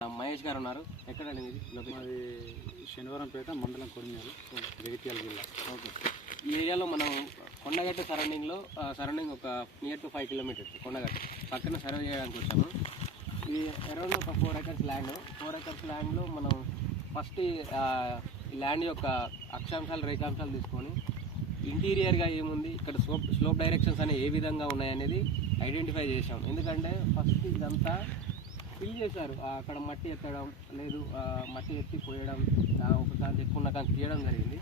మహేష్ గారు ఉన్నారు. ఎక్కడండి మీది? మాది శనివారంపేట మండలం కొరిమేరు జగిత్యాల జిల్లా. ఓకే. ఈ ఏరియాలో మనం కొండగట్టు సరౌండింగ్లో సరౌండింగ్ ఒక near two five kilometres Kondagattu. పక్కన సర్వే చేయడానికి వచ్చాము. ఇది అరౌండ్ ఒక four acres land four acres ల్యాండ్లో మనం ఫస్ట్ ఈ ల్యాండ్ యొక్క అక్షాంశాలు రేఖాంశాలు తీసుకొని ఇంటీరియర్గా ఏముంది ఇక్కడ స్లోప్ స్లోప్ డైరెక్షన్స్ అనేవి ఏ విధంగా ఉన్నాయనేది ఐడెంటిఫై చేసాం ఎందుకంటే ఫస్ట్ ఇదంతా ఫిల్ చేశారు. అక్కడ మట్టి ఎత్తడం లేదు మట్టి ఎత్తి పోయడం ఒకసారి ఒక ఎక్కువ ఉన్న తీయడం జరిగింది.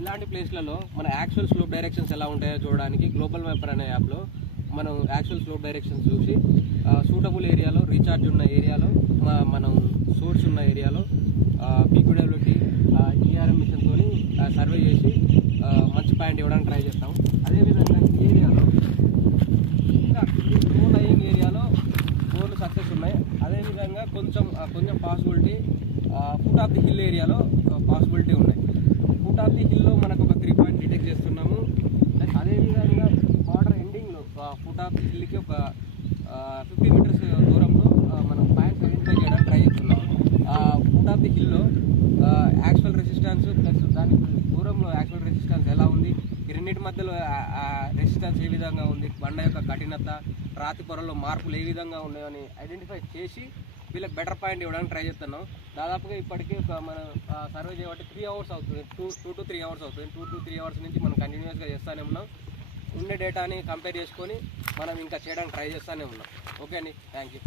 ఇలాంటి ప్లేస్లలో మన యాక్చువల్ స్లోప్ డైరెక్షన్స్ ఎలా ఉంటాయో చూడడానికి గ్లోబల్ మ్యాపర్ అనే యాప్లో మనం యాక్చువల్ స్లోప్ డైరెక్షన్స్ చూసి సూటబుల్ ఏరియాలో రీఛార్జ్ ఉన్న ఏరియాలో మనం సోర్స్ ఉన్న ఏరియాలో పీక్యూడబ్ల్యూటీ ఈఆర్ఎం మిషన్తో సర్వే చేసి మంచి పాయింట్ ఇవ్వడానికి ట్రై చేస్తాం. అదేవిధంగా ఈ ఏరియాలో ఇంకా లో లయింగ్ ఏరియాలో బోర్లు సక్సెస్ ఉన్నాయి అదేవిధంగా కొంచెం కొంచెం possibility foot of the hill ఏరియాలో పాసిబిలిటీ ఉన్నాయి. ఫుట్ ఆఫ్ ది హిల్లో మనకు ఒక త్రీ పాయింట్ డిటెక్ట్ చేస్తున్నాము. అదేవిధంగా బార్డర్ ఎండింగ్లో ఫుట్ ఆఫ్ ది హిల్కి ఒక ఫిఫ్టీ మీటర్స్ దూరంలో మనం పాయింట్స్ ఐడెంటిఫై చేయడానికి ట్రై చేస్తున్నాము. ఫుట్ ఆఫ్ ది హిల్లో యాక్చువల్ రెసిస్టెన్స్ ప్లస్ దానికి దూరంలో యాక్చువల్ రెసిస్టెన్స్ ఎలా ఉంది రెండింటి మధ్యలో రెసిస్టెన్స్ ఏ విధంగా ఉంది? బండ యొక్క కఠినత రాతి పొరలో మార్పులు ఏ విధంగా ఉన్నాయని ఐడెంటిఫై చేసి వీళ్ళకి బెటర్ పాయింట్ ఇవ్వడానికి ట్రై చేస్తున్నాం. దాదాపుగా ఇప్పటికీ ఒక మనం సర్వే చేయబట్టి త్రీ అవర్స్ అవుతుంది. Two two to three hours అవుతుంది. టూ టు త్రీ అవర్స్ నుంచి మనం కంటిన్యూస్గా చేస్తూనే ఉన్నాం. ఉండే డేటాని కంపేర్ చేసుకొని మనం ఇంకా చేయడానికి ట్రై చేస్తూనే ఉన్నాం. ఓకే అండి? Thank you